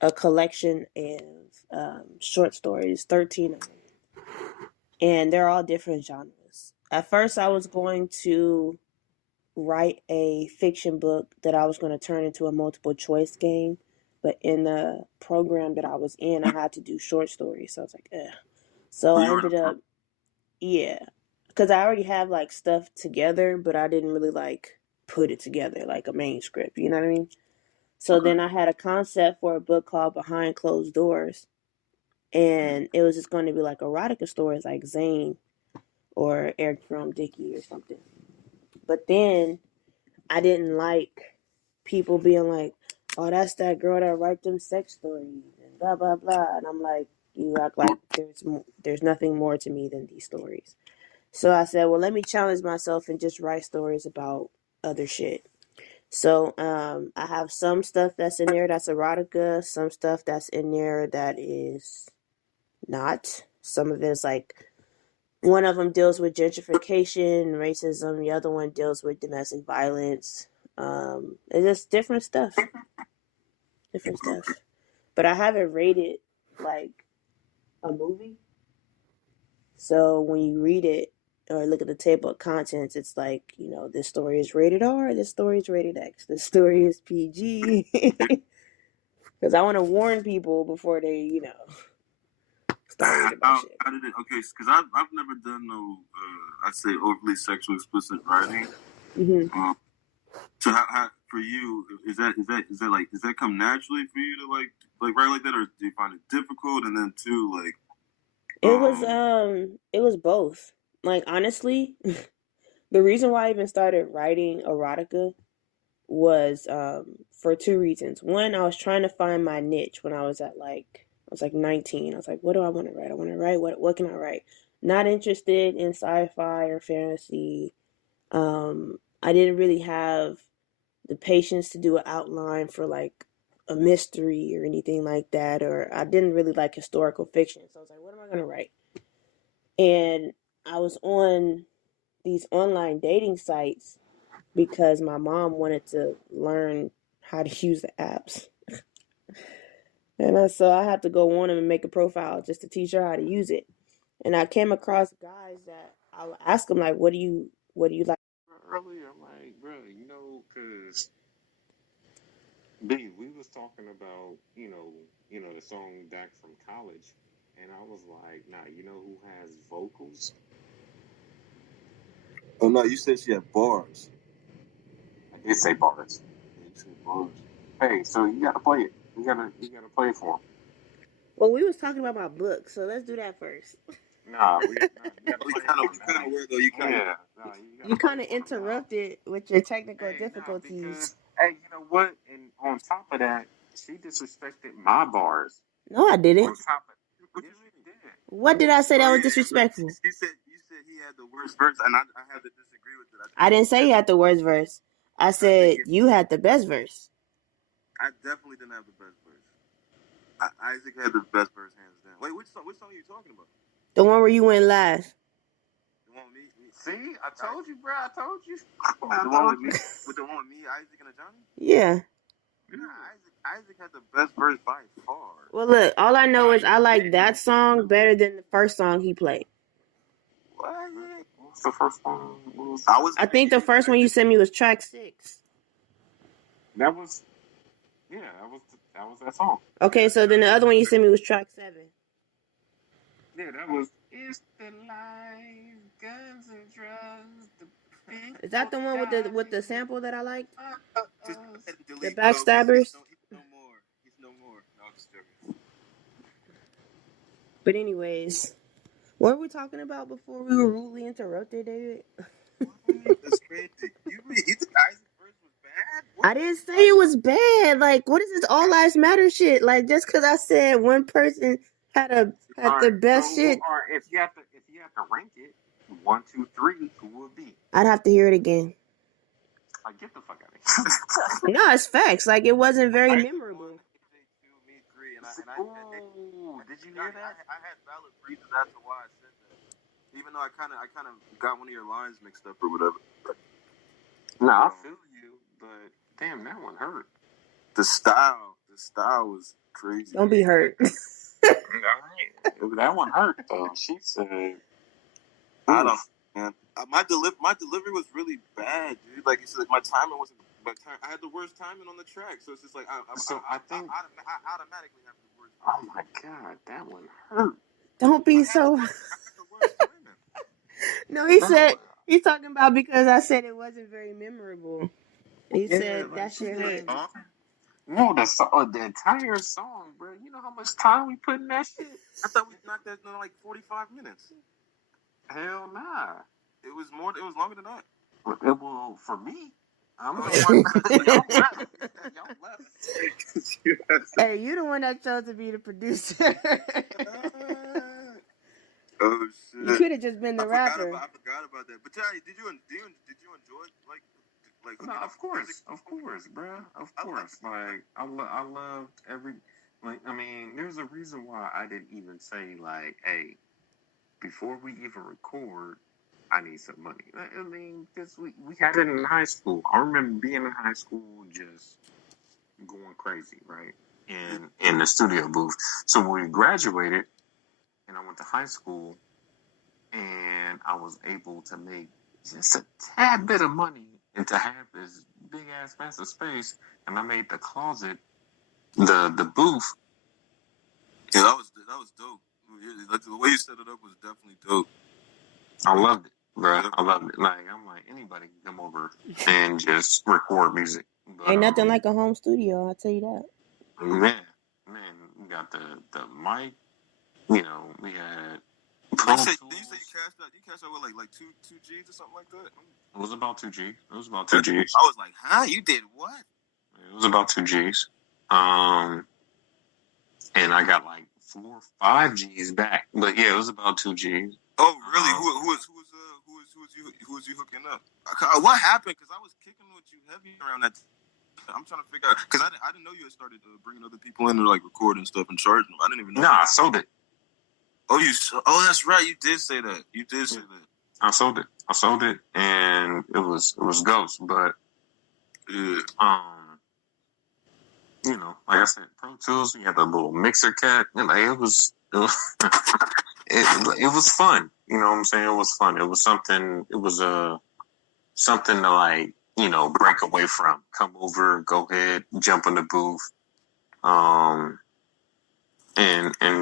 a collection of short stories, 13 of them, and they're all different genres. At first, I was going to write a fiction book that I was going to turn into a multiple choice game, but in the program that I was in, I had to do short stories, so I was like, ugh. So Oh, I you were in ended up, yeah, because I already have like stuff together, but I didn't really like put it together like a main script. You know what I mean? So okay. then I had a concept for a book called Behind Closed Doors, and it was just going to be like erotica stories like Zane or Eric Jerome Dickey or something. But then I didn't like people being like, "Oh, that's that girl that write them sex stories," and blah blah blah. And I'm like, you act like there's nothing more to me than these stories. So I said, well, let me challenge myself and just write stories about other shit. So I have some stuff that's in there that's erotica, some stuff that's in there that is not. Some of it is like one of them deals with gentrification, racism. The other one deals with domestic violence. It's just different stuff, different stuff. But I haven't rated like a movie. So when you read it or look at the table of contents, it's like, this story is rated R, this story is rated X, this story is PG. Because I want to warn people before they, start reading about shit. How did it? Okay, because I've never done no, I'd say overly sexually explicit writing. Mm-hmm. So how for you is that come naturally for you to like write like that, or do you find it difficult? And then too like It was both. Like honestly, the reason why I even started writing erotica was for two reasons. One, I was trying to find my niche when I was like 19. I was like, what do I want to write? I want to write what can I write? Not interested in sci-fi or fantasy. I didn't really have the patience to do an outline for like a mystery or anything like that, or I didn't really like historical fiction. So I was like, what am I going to write? And I was on these online dating sites because my mom wanted to learn how to use the apps. And so I had to go on them and make a profile just to teach her how to use it. And I came across guys that I would ask them like, what do you like? Earlier, I'm like, bro, because B, we was talking about, the song back from college, and I was like, nah, you know who has vocals? oh no, you said she had bars. I did say bars. Yeah, you said bars. Hey, so you gotta play it. You gotta play it for him. Well, we was talking about my book, so let's do that first. Nah, you gotta Oh, you play it kind for of him. kind of weird though. You kind of Yeah, nah, You play kind of it for him now. interrupted with your technical Hey, nah, difficulties. because, hey, you know what? And on top of that, she disrespected my bars. No, I didn't. On top of what yes, you mean? she did. What did I say that Oh was yeah, disrespectful? you said he had the worst verse, and I have to disagree with it. I didn't say he had the worst verse. I said you had the best verse. I definitely didn't have the best verse. Isaac had the best verse hands down. Wait, which song are you talking about? The one where you went live. The one with me? See, I told you, bro. I told you. The one with me? With the one with me, Isaac, and Johnny? Yeah. Nah, Isaac had the best verse by far. Well, look, all I know is I like that song better than the first song he played. What? What's the first one? I think the first one you sent me was track 6. That was that song. Okay, so then the other one you sent me was track 7. Yeah, that was It's the Life, Guns and Drugs. Is that the one with the sample that I liked? Just The Backstabbers? He's no more. No, I'm just joking. But anyways, what were we talking about before we were rudely interrupted, David? That's crazy. You think Isaac's verse was bad? What? I didn't say it was bad. Like, what is this all lives matter shit? Like, just because I said one person had the best shit. Or if you have to rank it, 1, 2, 3, who would be? I'd have to hear it again. Like, get the fuck out of here. No, it's facts. Like, it wasn't very memorable. Ooh, did you hear that? I had valid reasons as to why I said that. Even though I kind of got one of your lines mixed up or whatever. No, I feel you, but damn, that one hurt. The style was crazy. Don't be hurt. That one hurt though. She said, I don't, man. My delivery was really bad, dude. Like you said, my timing wasn't. I had the worst timing on the track, so it's just like I automatically have the worst. Oh my god, that one hurt. Don't be so. I had the worst timing. No, he said he's talking about because I said it wasn't very memorable. He said that shit hurt. No, the entire song, bro. You know how much time we put in that shit? I thought we knocked that in like 45 minutes. Hell nah. It was longer than that. Well, for me, I'm the one. Y'all left. Hey, you the one that chose to be the producer. Oh shit! You could have just been the rapper. I forgot about that. But Johnny, did you enjoy like? No, of course, bro. Of course. Like I loved every. Like I mean, there's a reason why I didn't even say like, hey, before we even record, I need some money. I mean, because we had it in high school. I remember being in high school just going crazy, right? In the studio booth. So when we graduated and I went to high school and I was able to make just a tad bit of money and to have this big ass massive space, and I made the closet the booth. Yeah, that was dope. Like, the way you set it up was definitely dope. I loved it, bro. I loved it. Like I'm like anybody can come over and just record music. But, Ain't nothing like a home studio, I'll tell you that. Man, we got the mic. You know, we had. Did you say you cashed out with like two G's or something like that? It was about 2 G's. I was like, huh? You did what? It was about 2 G's. And I got like 4 or 5 G's back. But yeah, it was about 2 G's. Oh, really? Who was you hooking up? What happened? Because I was kicking with you heavy around that. I'm trying to figure out because I didn't know you had started bringing other people in to like record and stuff and charge them. I didn't even know. Nah, I sold it. Oh, that's right. You did say that. I sold it, and it was Ghost. But yeah. You know, like I said, Pro Tools. We had the little mixer cat, and like it was it was fun. You know what I'm saying? It was fun. It was something. It was something to like, you know, break away from. Come over, go ahead, jump in the booth, and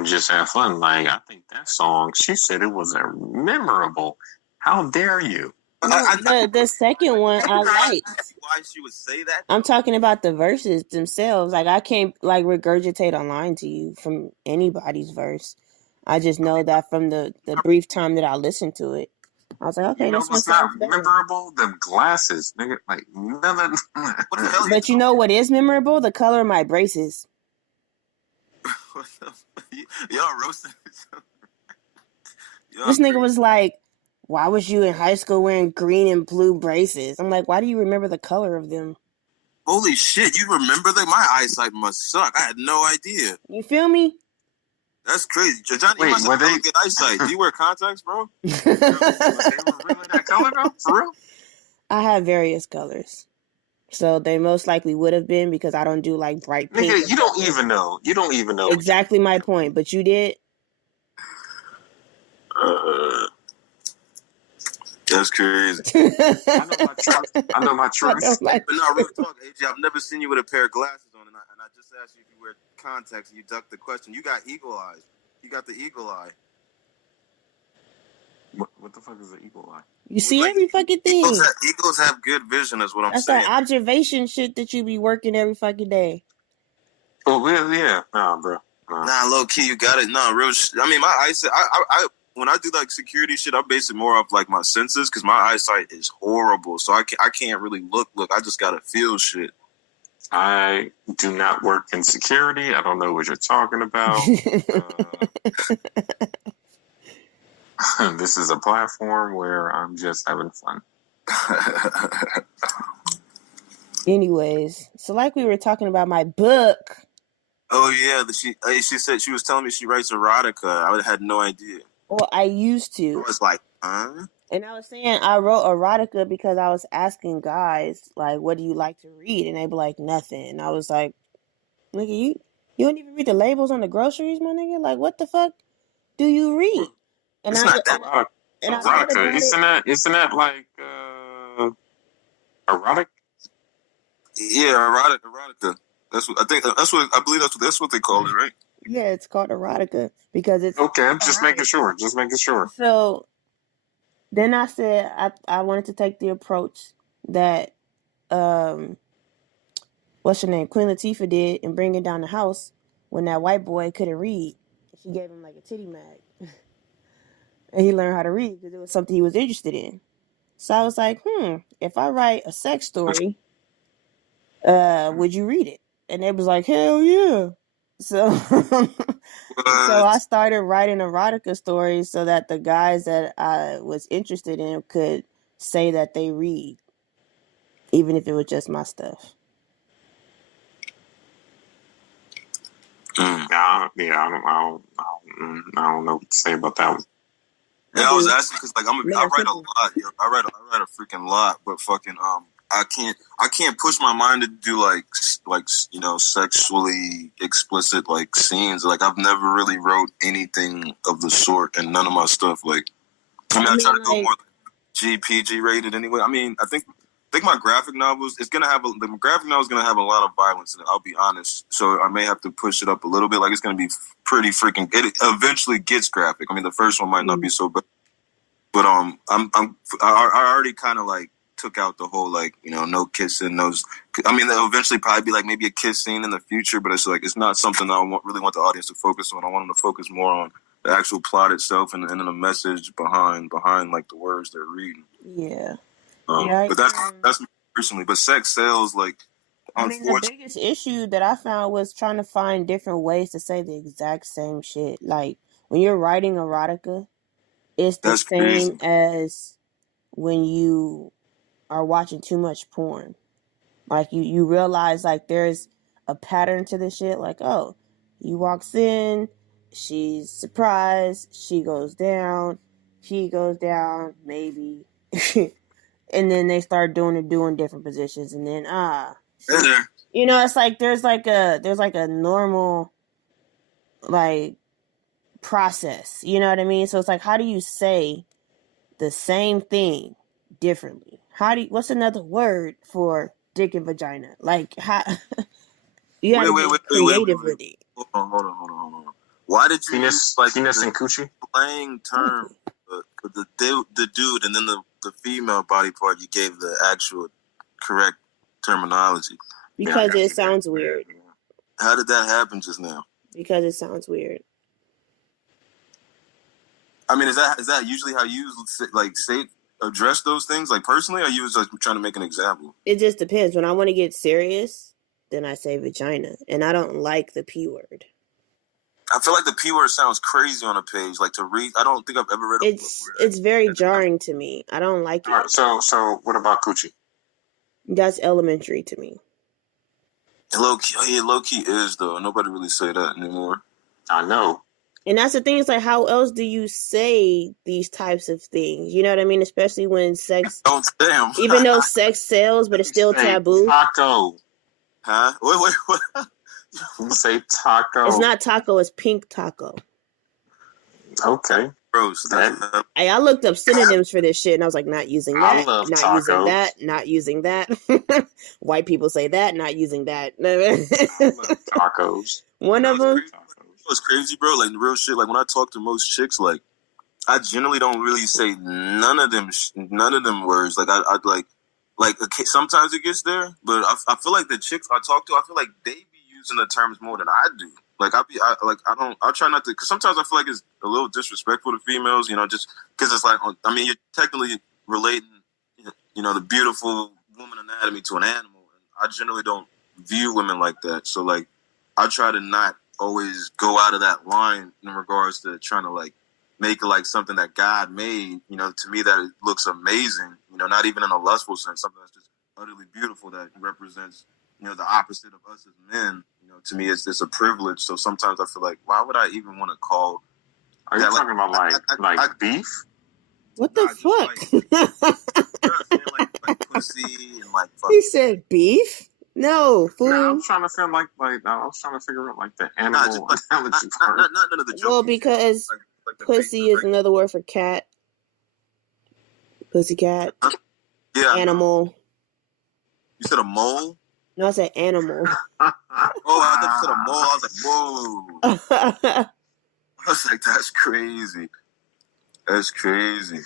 just have fun. Like I think that song, she said it was memorable. How dare you? The second one I liked. Why she would say that? I'm talking about the verses themselves. Like I can't like regurgitate a line to you from anybody's verse. I just know that from the brief time that I listened to it. I was like, okay, this one sounds better. Memorable? Them glasses, nigga. Like nothing. What the hell? But you know what is memorable? The color of my braces. Y'all roasting. This nigga was like, why was you in high school wearing green and blue braces? I'm like, why do you remember the color of them? Holy shit, you remember that? My eyesight must suck. I had no idea. You feel me? That's crazy. Johnny, you must have really good eyesight. Do you wear contacts, bro? They were really that color, though? For real? I have various colors. So they most likely would have been because I don't do like bright pink. Nigga, you don't even know. Exactly my point, but you did? That's crazy. I know my truth. But no, real talk, AJ, I've never seen you with a pair of glasses on, and I just asked you if you wear contacts, and you ducked the question. You got eagle eyes. You got the eagle eye. What the fuck is an eagle eye? You see every fucking thing. Eagles have good vision, is what I'm saying. That's that observation shit that you be working every fucking day. Oh, yeah. Nah, bro. Nah, low key, you got it. Nah, real I mean, my eyesight, I when I do like security shit, I base it more off like my senses because my eyesight is horrible. So I can't really look. I just gotta feel shit. I do not work in security. I don't know what you're talking about. This is a platform where I'm just having fun. Anyways, so like we were talking about my book. Oh yeah, she said she was telling me she writes erotica. I had no idea. Well, I used to. I was like, huh? And I was saying I wrote erotica because I was asking guys, like, what do you like to read? And they'd be like, nothing. And I was like, nigga, You don't even read the labels on the groceries, my nigga. Like, what the fuck do you read? And It's I not that. and I thought Erotica. about it. Isn't that like erotic? Yeah, erotica. That's what I think. That's what I believe. That's what they call it, right? Yeah, it's called erotica because it's Okay, I'm just making erotic. sure. Just making sure. So then I said I wanted to take the approach that what's her name, Queen Latifah did in Bringing Down the House when that white boy couldn't read. She gave him like a titty mag, and he learned how to read because it was something he was interested in. So I was like, if I write a sex story, would you read it? And they was like, hell yeah. So so I started writing erotica stories so that the guys that I was interested in could say that they read, even if it was just my stuff. I don't know what to say about that one. Yeah, I was asking because like I write a lot. Yo. I write a freaking lot, but fucking I can't push my mind to do like sexually explicit like scenes. Like I've never really wrote anything of the sort, and none of my stuff like. I try to go more GPG rated anyway. I think my graphic novels the graphic novel is gonna have a lot of violence in it. I'll be honest, so I may have to push it up a little bit. Like it's gonna be pretty freaking. It eventually gets graphic. The first one might not be so, but I already kind of like took out the whole like no kissing, those. There'll eventually probably be like maybe a kiss scene in the future, but it's like it's not something I really want the audience to focus on. I want them to focus more on the actual plot itself and then the message behind like the words they're reading. Yeah. But that's me personally. But sex sells like. The biggest issue that I found was trying to find different ways to say the exact same shit. Like when you're writing erotica, it's the same as when you are watching too much porn. Like you realize like there's a pattern to this shit. Like, oh, he walks in, she's surprised, she goes down, he goes down, maybe. And then they start doing different positions, and then it's like there's like a normal like process, you know what I mean? So it's like, how do you say the same thing differently? What's another word for dick and vagina? Like how you gotta get creative with it. Hold on. Why did you use like penis and coochie slang term for the dude and then the female body part? You gave the actual correct terminology because it sounds weird. How did that happen just now? Because it sounds weird. Is that usually how you like say address those things like personally, or you was like trying to make an example? It just depends. When I want to get serious, then I say vagina, and I don't like the P word. I feel like the P word sounds crazy on a page. Like to read, I don't think I've ever read a book where it's very jarring to me. I don't like it. All right, so what about coochie? That's elementary to me. Low key is though. Nobody really say that anymore. I know. And that's the thing. It's like, how else do you say these types of things? You know what I mean? Especially when sex. Don't say them. Even though sex sells, but it's still taboo. Taco. Huh? Wait. What? You say taco. It's not taco. It's pink taco. Okay. Gross. Hey, I looked up synonyms for this shit, and I was like, not using that, not using that. White people say that, not using that. I love tacos. One of them. It's crazy, bro. Like real shit. Like when I talk to most chicks, like I generally don't really say none of them words. Like I like okay, sometimes it gets there, but I feel like the chicks I talk to, I feel like they be using the terms more than I do. Like I try not to, because sometimes I feel like it's a little disrespectful to females, just because it's like, you're technically relating, the beautiful woman anatomy to an animal. And I generally don't view women like that. So like, I try to not always go out of that line in regards to trying to like make it like something that God made, to me that it looks amazing, not even in a lustful sense, something that's just utterly beautiful that represents, the opposite of us as men. To me, it's a privilege. So sometimes I feel like, why would I even want to call? Are you talking about like beef? What the fuck? Like pussy and like. He said beef. No, No, I fool. was trying to feel I was trying to figure out like the Nah, animal just like analogy part. not none of the joking Well, shit. because Like the pussy is another word for cat. Pussycat. Yeah, I know. Animal. You said a mole? No, I said animal. Oh, I thought you said a mole. I was like, whoa. I was like, that's crazy. That's crazy.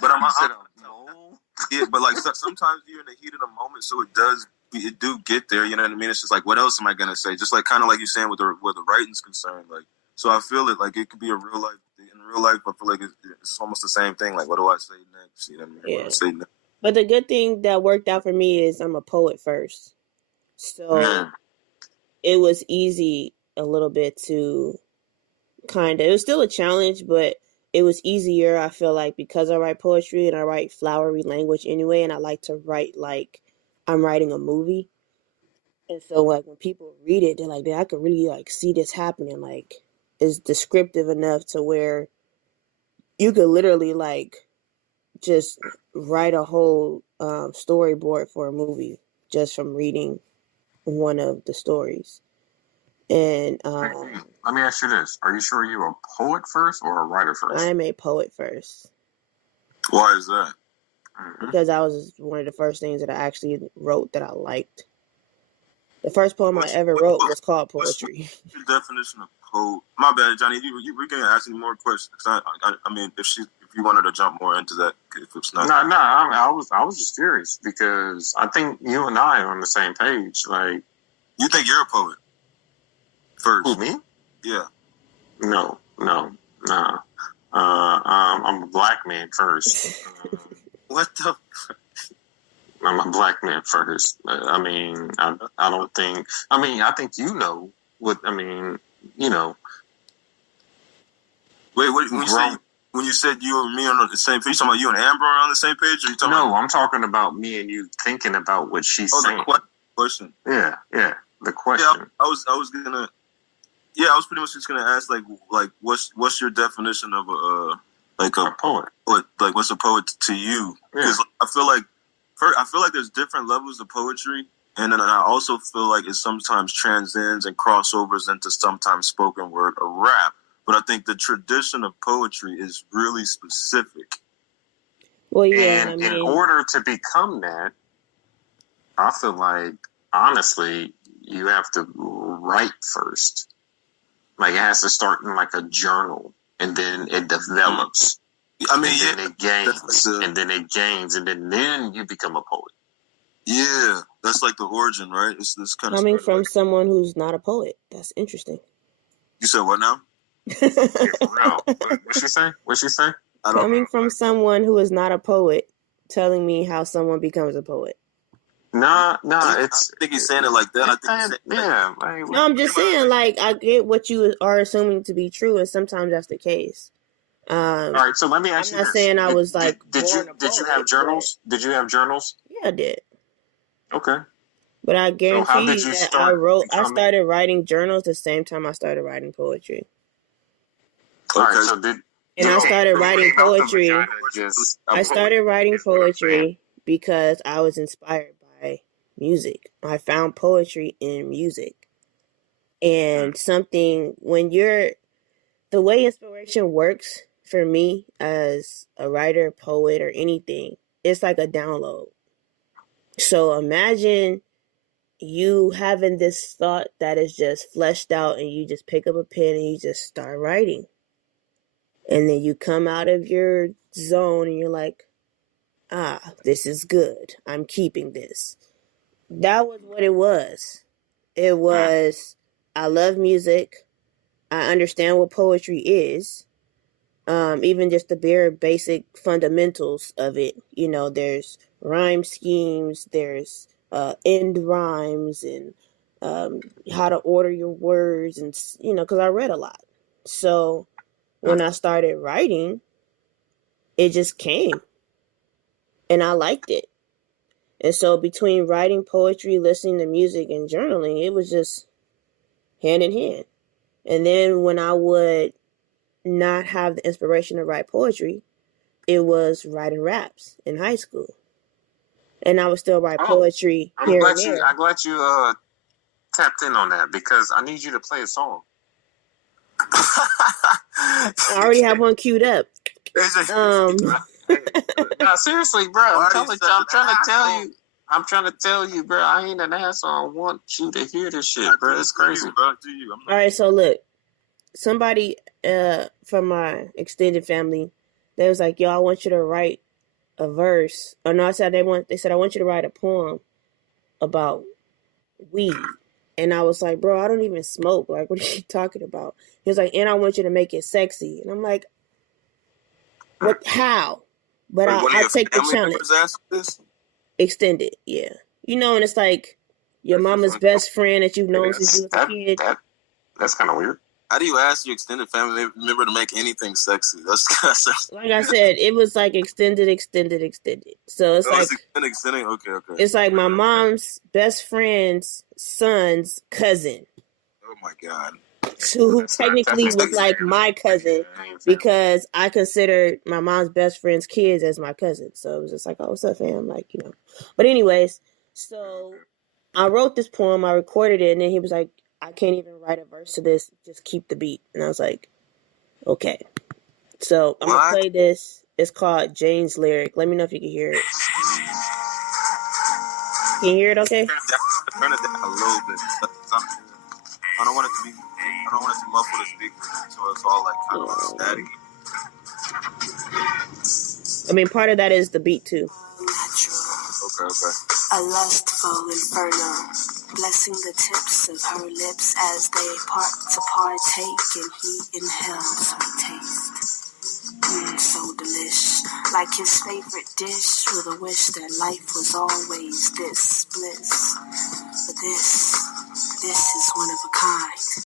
But You said a mole? yeah, but like sometimes you're in the heat of the moment, so it do get there. You know what I mean? It's just like, what else am I gonna say? Just like kind of like you're saying with where the writing's concerned. Like, so I feel it like it could be a real life. In real life, I feel like it's almost the same thing. Like, what do I say next? You know what I mean? Yeah. What do I say next? But the good thing that worked out for me is I'm a poet first. So it was easy a little bit to it was still a challenge, but it was easier, I feel like, because I write poetry and I write flowery language anyway, and I like to write like I'm writing a movie. And so like when people read it, they're like, I could really like see this happening. Like it's descriptive enough to where you could literally like just write a whole storyboard for a movie just from reading one of the stories. And let me ask you this: are you sure you're a poet first or a writer first? I'm a poet first. Why is that? Because that was one of the first things that I actually wrote that I liked. The first poem I ever wrote was called poetry. What's your definition of poet? My bad, Johnny. We can ask any more questions. I mean, if you wanted to jump more into that, if it's not. No. I was just curious because I think you and I are on the same page. Like, you think you're a poet first? Who, me? Yeah. No. I'm a black man first. What the? I'm a black man first. I mean, I don't think. I mean, I think you know what. I mean, you know. Wait, when you said you and me on the same page, you talking about you and Amber are on the same page, or you talking? No, I'm talking about me and you thinking about what she's saying. The question. Yeah, the question. Yeah, I was gonna. Yeah, I was pretty much just gonna ask like what's your definition of a poet? Like, what's a poet to you? Because I feel like there's different levels of poetry, and then I also feel like it sometimes transcends and crossovers into sometimes spoken word or rap. But I think the tradition of poetry is really specific. Well, yeah, and in order to become that, I feel like honestly, you have to write first. Like it has to start in like a journal, and then it develops. I mean, and then it gains, and then it gains, and then you become a poet. Yeah, that's like the origin, right? It's this kind coming from someone who's not a poet. That's interesting. You said what now? No. What'd she say? Coming from someone who is not a poet, telling me how someone becomes a poet. Nah, I think he's saying it like that. No, I'm just saying, like, I get what you are assuming to be true, and sometimes that's the case. All right, so let me ask you this. I'm not saying I was like. Did you have journals? Did you have journals? Yeah, I did. Okay. But I guarantee you that I started writing journals the same time I started writing poetry. All right, so I started writing poetry. I started writing poetry because I was inspired by music. I found poetry in music. And the way inspiration works for me as a writer, poet, or anything, it's like a download. So imagine you having this thought that is just fleshed out, and you just pick up a pen and you just start writing. And then you come out of your zone and you're like, this is good. I'm keeping this. That was what it was. It was, I love music. I understand what poetry is. Even just the bare basic fundamentals of it. You know, there's rhyme schemes, there's end rhymes, and how to order your words, and, you know, because I read a lot. So when I started writing, it just came. And I liked it. And so between writing poetry, listening to music, and journaling, it was just hand in hand. And then when I would not have the inspiration to write poetry, it was writing raps in high school. and I would still write Oh, poetry I'm here glad and there. I'm glad you tapped in on that because I need you to play a song. I already have one queued up. Nah, seriously, bro. I'm trying to tell you, bro. I ain't an asshole. I want you to hear this shit, bro. It's crazy, bro. All right, so look, somebody from my extended family, they was like, "Yo, I want you to write a verse." Or no, they said I want you to write a poem about weed. And I was like, "Bro, I don't even smoke. Like, what are you talking about?" He was like, "And I want you to make it sexy." And I'm like, "What? How?" But I'll take the challenge. This? Extended, yeah. You know, and it's like your mama's best friend that you've known since you was a kid. That's kind of weird. How do you ask your extended family member to make anything sexy? That's like I said, it was like extended. So it's like extended. Okay. It's like my mom's best friend's son's cousin. Oh my god. Who technically was like my cousin because I considered my mom's best friend's kids as my cousins. So it was just like, "Oh, what's up, fam?" Like, you know. But anyways, so I wrote this poem, I recorded it, and then he was like, "I can't even write a verse to this. Just keep the beat." And I was like, "Okay." So I'm gonna play this. It's called Jane's Lyric. Let me know if you can hear it. Can you hear it? Okay. Turn it down a little bit. I don't want it to muffle the speaker, so it's all like kind of static. I mean, part of that is the beat too. Okay. A lustful inferno, blessing the tips of her lips as they part to partake, and he inhales her taste. So delish, like his favorite dish, with a wish that life was always this bliss. But this is one of a kind.